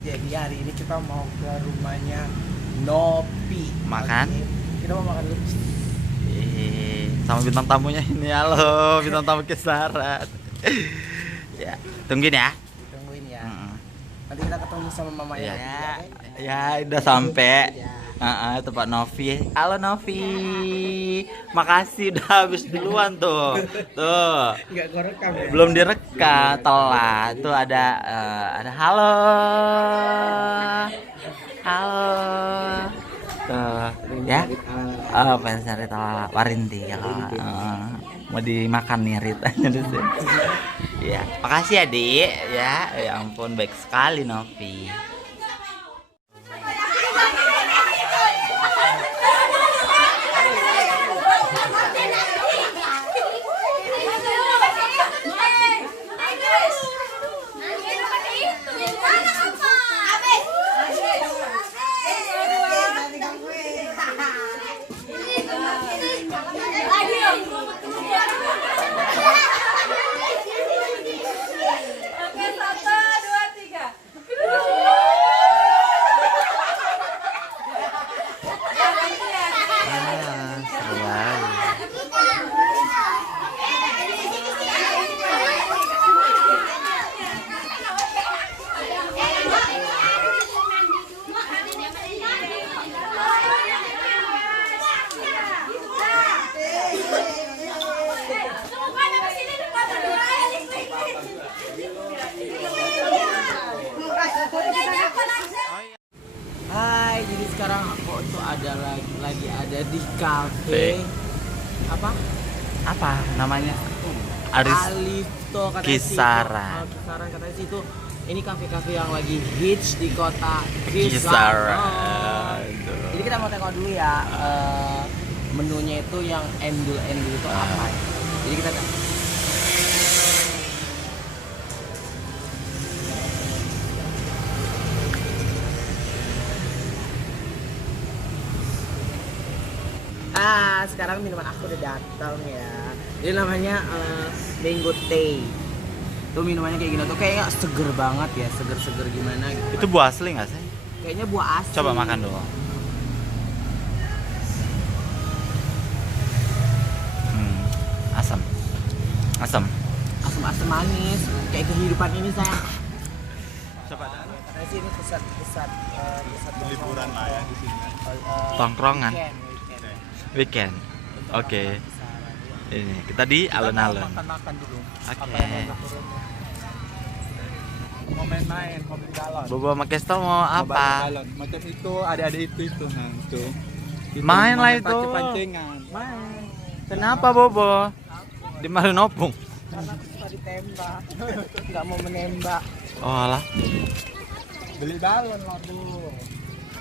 Jadi hari ini kita mau ke rumahnya Nopi. Makan? Oke. Kita mau makan dulu. Sama bintang tamunya ini. Halo, bintang tamu kesarat. Ya, tungguin ya. Tungguin ya. Mm-mm. Nanti kita ketemu sama mamanya. Ya, Nopi, ya udah sampai. Ya. Itu Pak Novi. Halo Novi. Makasih udah habis duluan tuh. Tuh. Enggak kerekam ya? Belum direkam, telat. Tuh ada halo. Halo. Tuh, ya. Oh, pengen cari tahu Warinti kalau mau dimakan nih Ritanya di sini. Ya, makasih ya, Dik. Ya ampun baik sekali Novi. Hai, jadi sekarang aku tuh ada lagi ada di kafe Apa namanya? Alifto katanya Kisaran. Kisaran katanya sih itu ini kafe-kafe yang lagi hits di kota Kisaran. Kisaran. Jadi kita mau tengok dulu ya menunya itu yang endul-endul itu apa. Jadi kita sekarang minuman aku udah datang ya. Ini namanya mango tea. Tuh minumannya kayak gini tuh kayaknya seger banget ya, seger-seger gimana gitu. Itu buah asli nggak sih? Kayaknya buah asli. Coba makan dulu. Asam. Asam-asam manis, kayak kehidupan ini sayang. Coba. Katanya sih ini pusat Liburan lah ya di sini. eh, Tongkrongan. weekend. Weekend. Oke. Ini kita di alun-alun. Makan dulu. Oke. Mau main-main, mau beli galon. Bobo sama Kestel mau Mau beli apa? galon. Macam itu, ada-ada itu nah itu. Kita Main mau lah main itu. Pancing-pancingan. Main. Kenapa Bobo? Di Marinopung. Karena aku suka ditembak. Nggak mau menembak. Oh alah. Beli balon lah bu.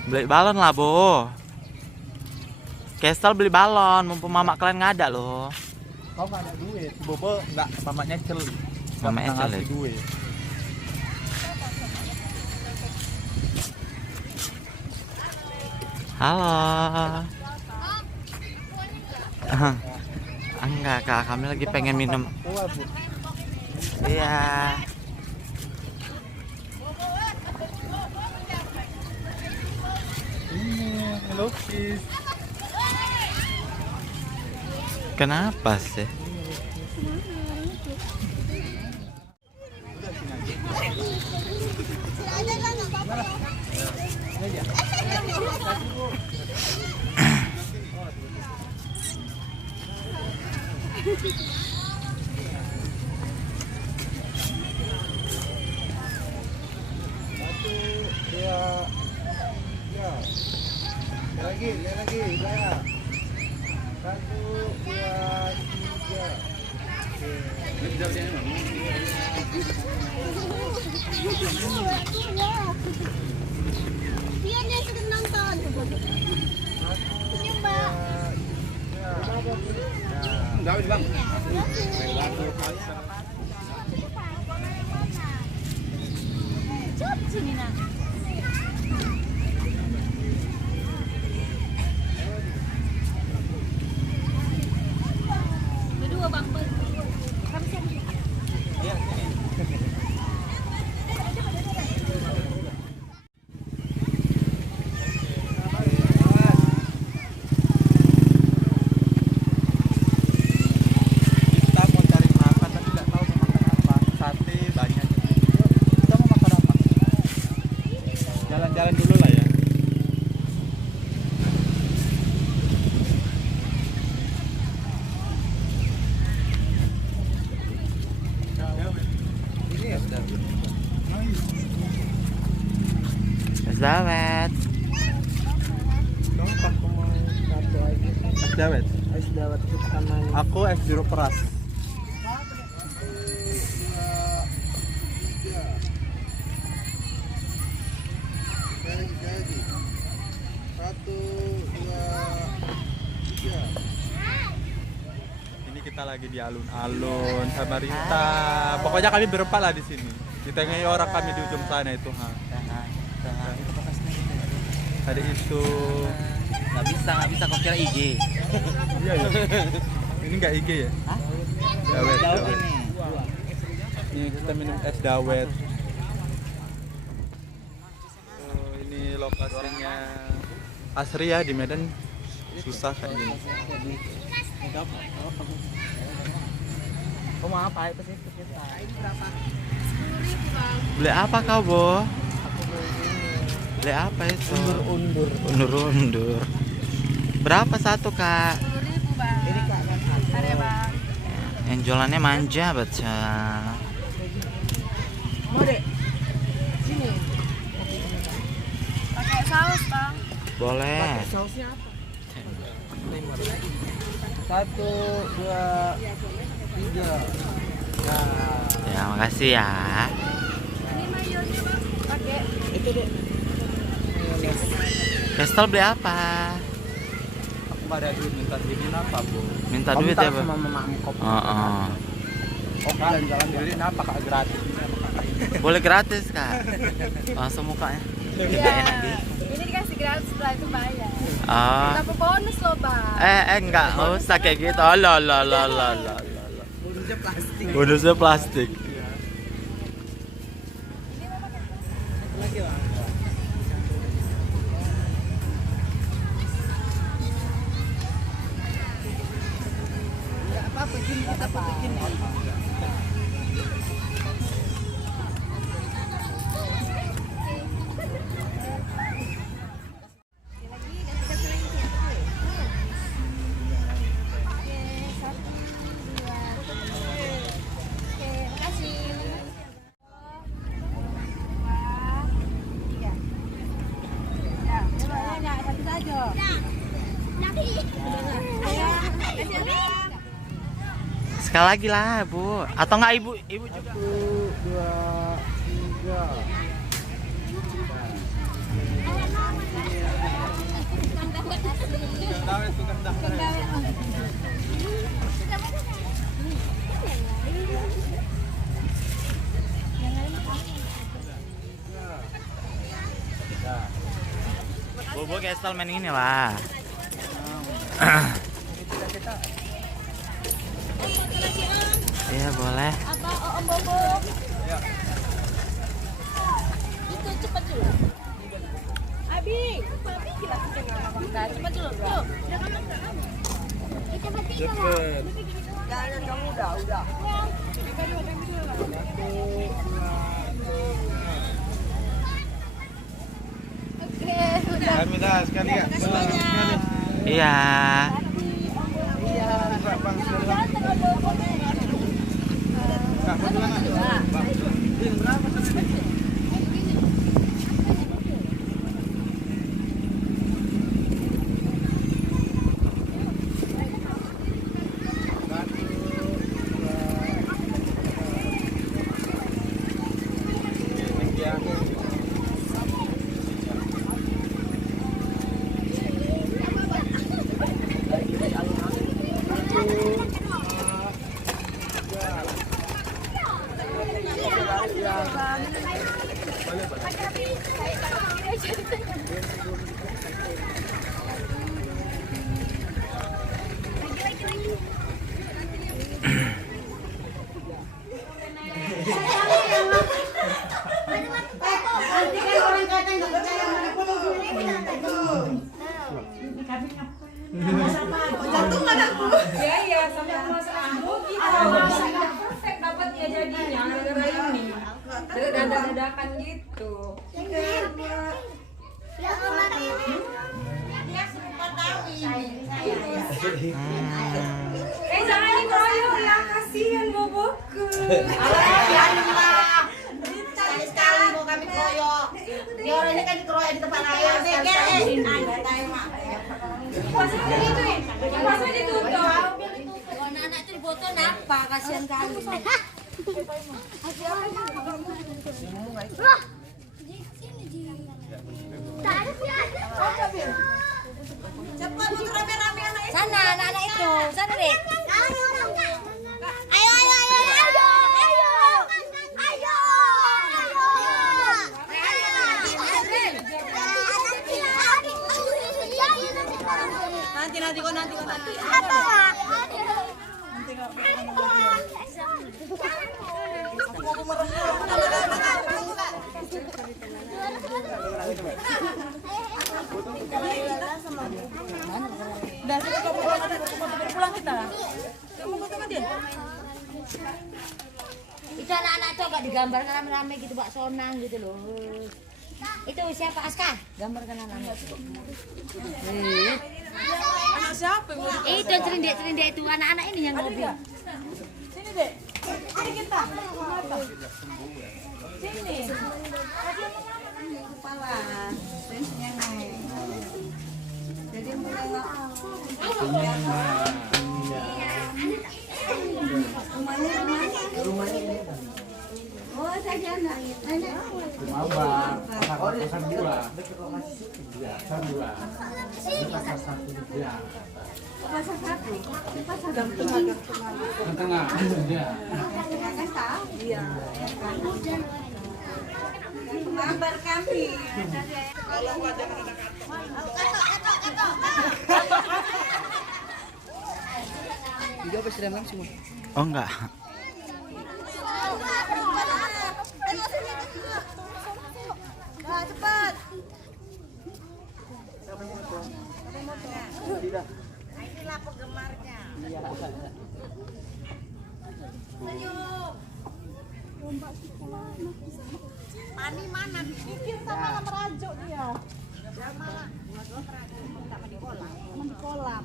Beli balon lah, Bo. Kestel beli balon, mumpung mamak kalian nggak ada loh. Kau nggak ada duit. Bobo nggak, mamaknya celik. Mamaknya Nggak ngasih celik. duit. Halo. Enggak, Kak, kami lagi pengen minum. Tua bu. Iya. Ini lukis. Kenapa sih? Ya. Ya. Lagi, ya. 1, 2, 3. Dia sedang nonton. Senyum, Mbak. Enggak, Bang. Cut sini nak. Berdua bang, kamu siapa? Jalan-jalan dulu lah ya. Es dawet. Es dawet. Es dawet sama Aku es jeruk keras. Ini kita lagi di alun-alun Samarinda. Pokoknya kami berempat lah di sini. Ditengahi orang kami di ujung sana itu. Ada itu. Nggak bisa kok kira IG. Iya ya. Ini nggak IG ya? Hah? Dawet. Dawet Dawet. ini. Ini kita minum es dawet. Ini lokasinya asri ya di Medan. Susah kayak gini. Kamu apa itu sih kita? Berapa? 10.000 bang. Beli apa kau, Bo? Beli apa itu? Undur. Berapa satu, Kak? 10.000 bang. Ini Kak kan Ada bang. Yang jualannya manja, baca. mau deh. Sini. Pakai saus bang. Boleh. Pakai sausnya apa? 1, 2, 3. Nah, Ya, makasih ya. Ini mayonya bang. Pakai. itu deh. Mayones. Pestel beli apa? Aku nggak ada duit minta ini apa bu? Minta Kamu duit tak ya, Bang? sama mamamu kopi. Oh. Oh jalan-jalan dulu ini apa kak gratis? Boleh gratis, Kak. Langsung mukanya. Iya. Ini dikasih gratis setelah itu bayar. Oh. Dapat bonus loh bang. Enggak usah kayak gitu. Oh, la. Bonusnya plastik. Bonusnya plastik. Lagi lah. Enggak apa-apa, gini kita bikin. Sekali lagi lah, Bu. Atau enggak Ibu? Ibu juga. 1, 2, 3. Bobo kayak installment ini lah. Iya boleh. Apa Om Bobo? Itu cepat dulu. Abi gila cepat dulu. Yuk, Cepet. Jangan kamu udah. Oke, sudah. Kami dah sekali ya. Terima kasih banyak. Iya. Iya, sampai masak aku kita masak nggak perfect dapat ya jadinya gara-gara ini. Dadakan gitu. Jangan dikeroyok ya, kasihan bobokku. Sekali mau kami keroyok. Dia orang ini kan dikeroyok di tempat lain. Puasanya gitu ya? Puasanya ditutup. Anak-anak itu difoto kenapa? Kasihan kali. Cepat untuk rame-rame anak itu. Sana anak-anak itu. Sana deh. Ayo ayo ayo ayo ayo. Ayo. Nanti kok nanti. Pulang kita. Kamu foto sama dia? Itu anak-anak itu agak digambarkan rame-rame gitu, Pak Sonang gitu loh. Itu siapa Aska? Gambarkan anak-anak. Anak siapa yang mau Itu cerindek-cerindek itu anak-anak ini yang mobil. Sini deh. Sini kita. Sini. Kepala. Tensinya naik. Jadi mulai Rumahnya ini. Oh, saja anak. Rumah Abang. Pasar 2. Iya, pasar 2. Ini pasar 1 juga. Pasar satu. Pasar Tengah. Iya. Iya. Gambar kami. Video apa sedang semua? Oh enggak. Cepat. Inilah penggemarnya. Pani mana? Bikin sama merajuk dia. Di kolam.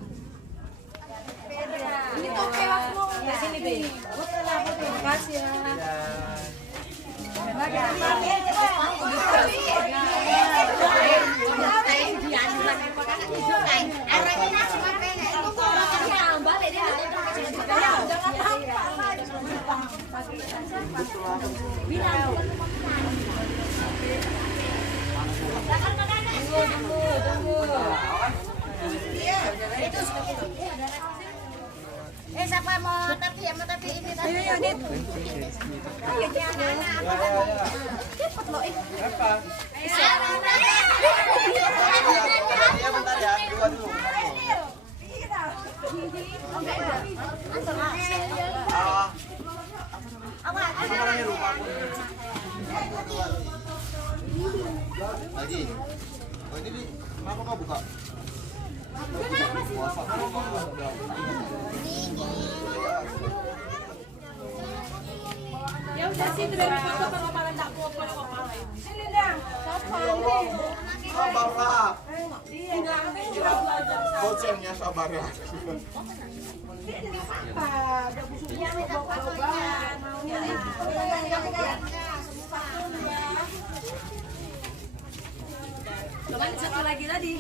Ini toke aku. Di sini, Bi. Terima kasih ya. Siapa mau tapi ini tadi. Ayo, Dit. Ayo, anak-anak. Cepat loh, Apa? Iya bentar ya, dua dulu. Lagi. Oh ini kenapa kau buka? Kenapa sih? Ya udah sih dari foto kalau malah enggak foto apa-apa. Sini dong. Sopan. Sabarlah. Iya, Bocennya sabar ya. ini apa? Udah busuknya bawa-bawa. Coba satu lagi tadi.